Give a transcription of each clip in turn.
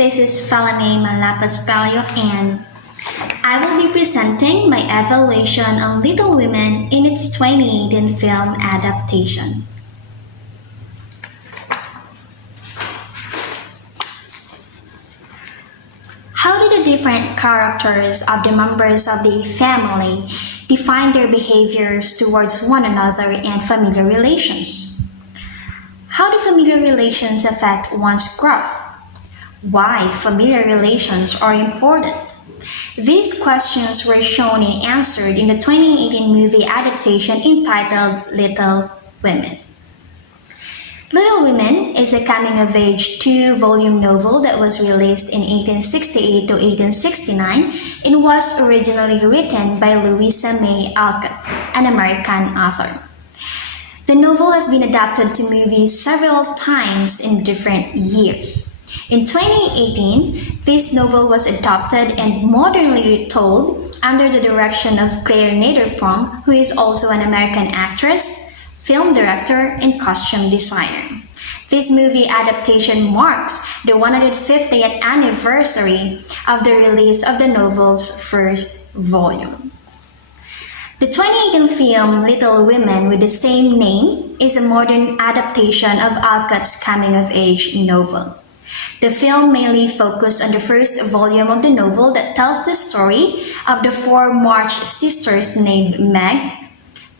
This is Falame Malapas Palio and I will be presenting my evaluation on Little Women in its 2018 film adaptation. How do the different characters of the members of the family define their behaviors towards one another and familiar relations? How do familiar relations affect one's growth? Why familiar relations are important? These questions were shown and answered in the 2018 movie adaptation entitled Little Women. Little Women is a coming-of-age two-volume novel that was released in 1868 to 1869 and was originally written by Louisa May Alcott, an American author. The novel has been adapted to movies several times in different years. In 2018, this novel was adapted and modernly retold under the direction of Claire Nader-Prom, who is also an American actress, film director, and costume designer. This movie adaptation marks the 150th anniversary of the release of the novel's first volume. The 2018 film Little Women with the same name is a modern adaptation of Alcott's coming-of-age novel. The film mainly focused on the first volume of the novel that tells the story of the four March sisters named Meg,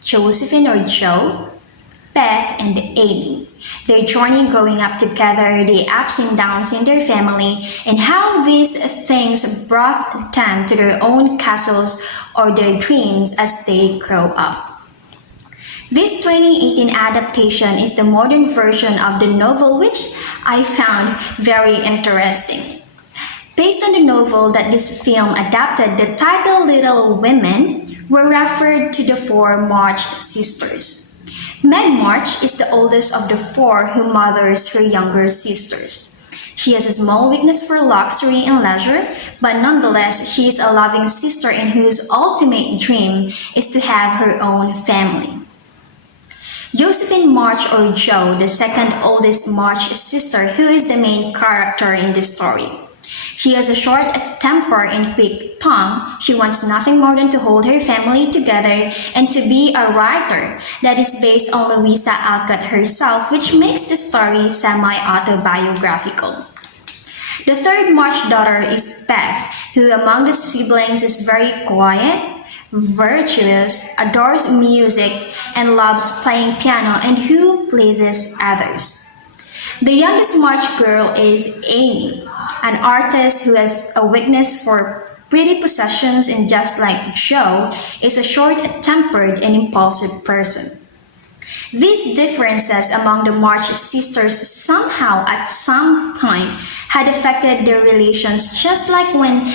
Josephine or Jo, Beth, and Amy. Their journey growing up together, the ups and downs in their family, and how these things brought them to their own castles or their dreams as they grow up. This 2018 adaptation is the modern version of the novel, which I found very interesting. Based on the novel that this film adapted, the title Little Women were referred to the four March sisters. Meg March is the oldest of the four who mothers her younger sisters. She has a small weakness for luxury and leisure, but nonetheless, she is a loving sister in whose ultimate dream is to have her own family. Josephine March or Jo, the second oldest March sister, who is the main character in the story. She has a short temper and quick tongue. She wants nothing more than to hold her family together and to be a writer that is based on Louisa Alcott herself, which makes the story semi-autobiographical. The third March daughter is Beth, who among the siblings is very quiet, virtuous, adores music, and loves playing piano, and who pleases others. The youngest March girl is Amy, an artist who has a weakness for pretty possessions and just like Jo, is a short-tempered and impulsive person. These differences among the March sisters somehow at some point had affected their relations, just like when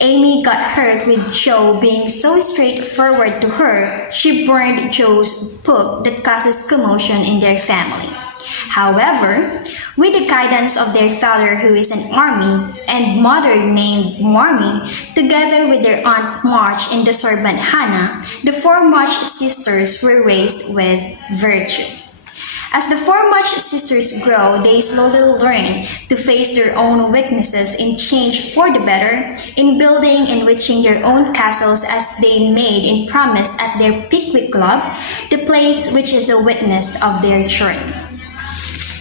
Amy got hurt with Jo being so straightforward to her, she burned Jo's book that causes commotion in their family. However, with the guidance of their father who is an army and mother named Marmee, together with their aunt March and the servant Hannah, the four March sisters were raised with virtue. As the four March sisters grow, they slowly learn to face their own weaknesses and change for the better in building and reaching their own castles as they made and promised at their Pickwick Club, the place which is a witness of their journey.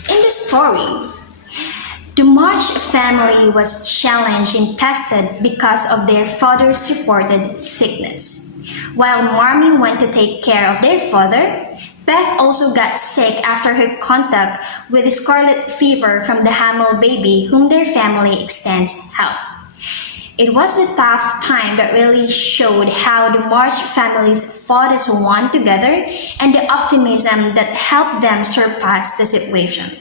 In the story, the March family was challenged and tested because of their father's reported sickness. While Marmee went to take care of their father, Beth also got sick after her contact with scarlet fever from the Hamel baby whom their family extends help. It was a tough time that really showed how the March families fought as one together and the optimism that helped them surpass the situation.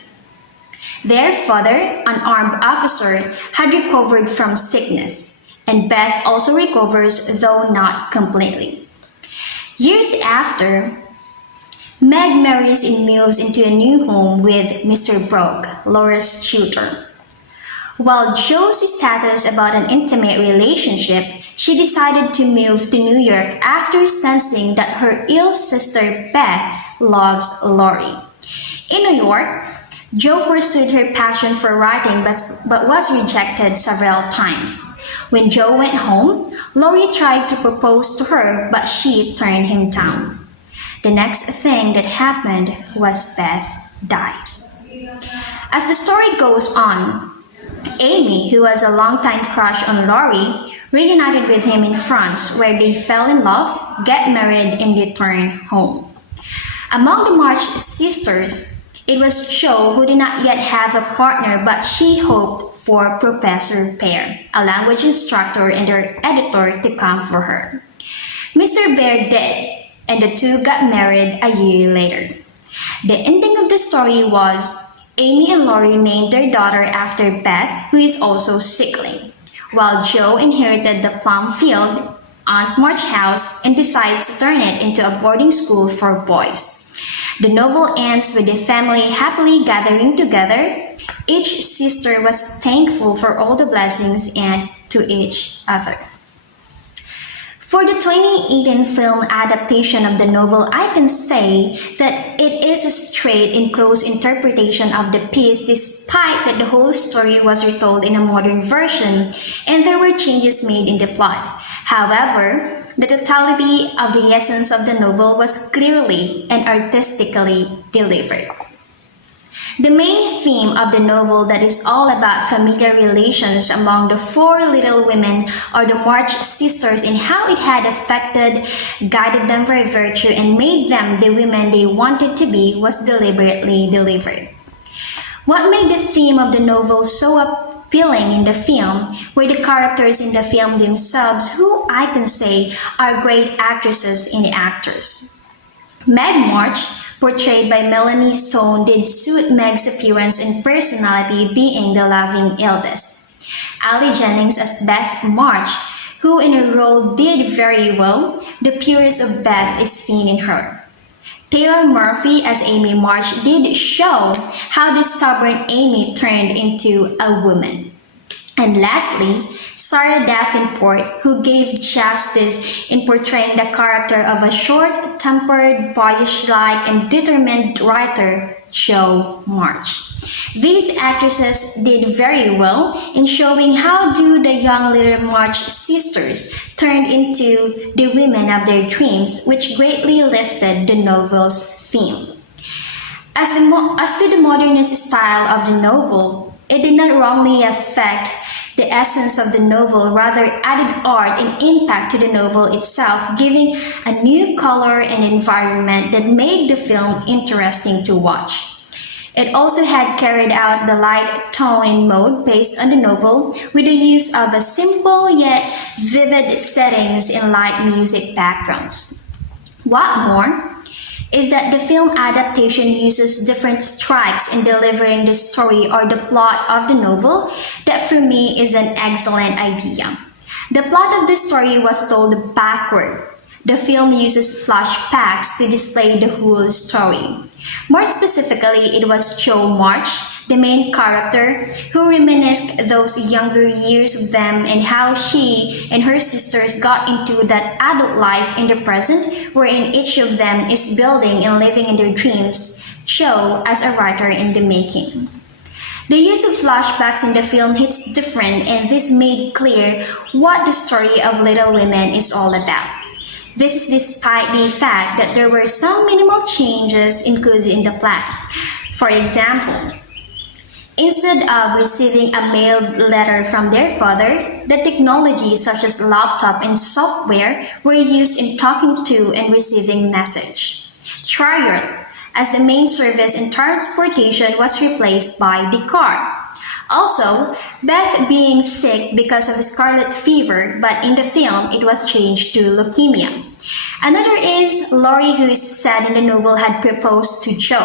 Their father, an armed officer, had recovered from sickness, and Beth also recovers, though not completely. Years after, Meg marries and moves into a new home with Mr. Brooke, Laura's tutor. While Jo's status about an intimate relationship, she decided to move to New York after sensing that her ill sister Beth loves Laurie. In New York, Jo pursued her passion for writing but was rejected several times. When Jo went home, Laurie tried to propose to her but she turned him down. The next thing that happened was Beth dies. As the story goes on, Amy, who was a longtime crush on Laurie, reunited with him in France where they fell in love, get married, and return home. Among the March sisters, it was Jo who did not yet have a partner but she hoped for Professor Pear, a language instructor and her editor, to come for her. Mr. Bear did, and the two got married a year later. The ending of the story was Amy and Laurie named their daughter after Beth, who is also sickly, while Jo inherited the plum field, Aunt March's house, and decides to turn it into a boarding school for boys. The novel ends with the family happily gathering together. Each sister was thankful for all the blessings and to each other. For the 2018 film adaptation of the novel, I can say that it is a straight and close interpretation of the piece despite that the whole story was retold in a modern version and there were changes made in the plot. However, the totality of the essence of the novel was clearly and artistically delivered. The main theme of the novel that is all about familiar relations among the four little women or the March sisters and how it had affected, guided them for virtue, and made them the women they wanted to be was deliberately delivered. What made the theme of the novel so appealing in the film were the characters in the film themselves, who I can say are great actresses and actors. Meg March, portrayed by Melanie Stone, did suit Meg's appearance and personality, being the loving eldest. Ali Jennings as Beth March, who in her role did very well. The purest of Beth is seen in her. Taylor Murphy as Amy March did show how the stubborn Amy turned into a woman. And lastly, Sarah Davenport, who gave justice in portraying the character of a short-tempered, boyish-like, and determined writer, Jo March. These actresses did very well in showing how the young little March sisters turned into the women of their dreams, which greatly lifted the novel's theme. As to the modernist style of the novel, it did not wrongly affect the essence of the novel, rather added art and impact to the novel itself, giving a new color and environment that made the film interesting to watch. It also had carried out the light tone and mode based on the novel with the use of a simple yet vivid settings and light music backgrounds. What more is that the film adaptation uses different strikes in delivering the story or the plot of the novel that for me is an excellent idea. The plot of the story was told backward. The film uses flashbacks to display the whole story. More specifically, it was Jo March, the main character, who reminisced those younger years of them and how she and her sisters got into that adult life in the present, wherein each of them is building and living in their dreams, Jo as a writer in the making. The use of flashbacks in the film hits different, and this made clear what the story of Little Women is all about. This is despite the fact that there were some minimal changes included in the plot. For example, instead of receiving a mailed letter from their father, the technologies such as laptop and software were used in talking to and receiving message. Chariot, as the main service in transportation, was replaced by the car. Also, Beth being sick because of scarlet fever, but in the film it was changed to leukemia. Another is Laurie, who is said in the novel had proposed to Jo,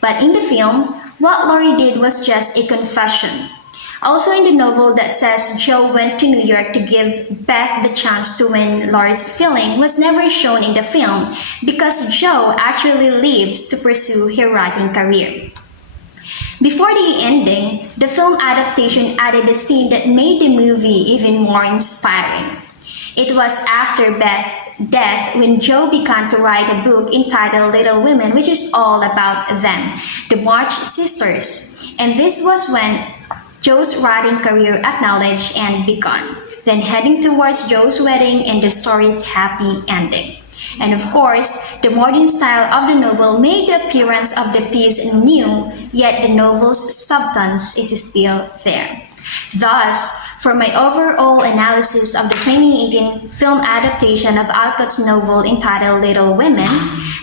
but in the film, what Laurie did was just a confession. Also in the novel that says Jo went to New York to give Beth the chance to win Laurie's feeling was never shown in the film because Jo actually leaves to pursue her writing career. Before the ending, the film adaptation added a scene that made the movie even more inspiring. It was after Beth death when Joe began to write a book entitled Little Women, which is all about them, the March sisters. And this was when Joe's writing career acknowledged and begun, then heading towards Joe's wedding and the story's happy ending. And of course, the modern style of the novel made the appearance of the piece new, yet the novel's substance is still there. Thus, for my overall analysis of the 2018 film adaptation of Alcott's novel entitled Little Women,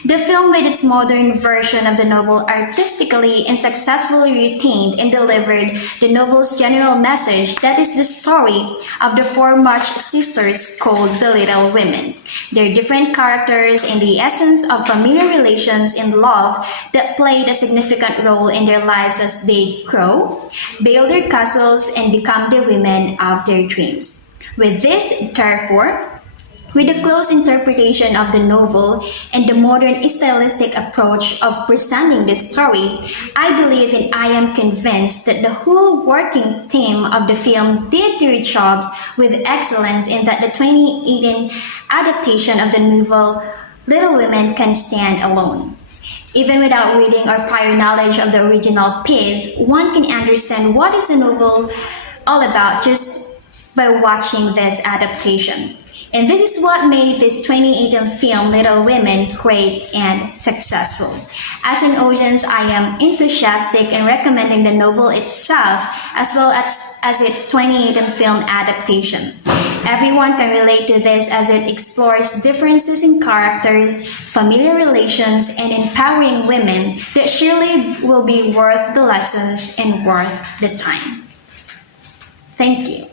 the film with its modern version of the novel artistically and successfully retained and delivered the novel's general message, that is the story of the four March sisters called the Little Women. Their different characters and the essence of familiar relations and love that played a significant role in their lives as they grow, build their castles, and become the women of their dreams. With this, therefore, with the close interpretation of the novel and the modern stylistic approach of presenting the story, I believe and I am convinced that the whole working team of the film did their jobs with excellence and that the 2018 adaptation of the novel Little Women can stand alone. Even without reading or prior knowledge of the original piece, one can understand what is the novel all about just by watching this adaptation. And this is what made this 2018 film Little Women great and successful. As an audience, I am enthusiastic in recommending the novel itself as well as its 2018 film adaptation. Everyone can relate to this as it explores differences in characters, familiar relations, and empowering women that surely will be worth the lessons and worth the time. Thank you.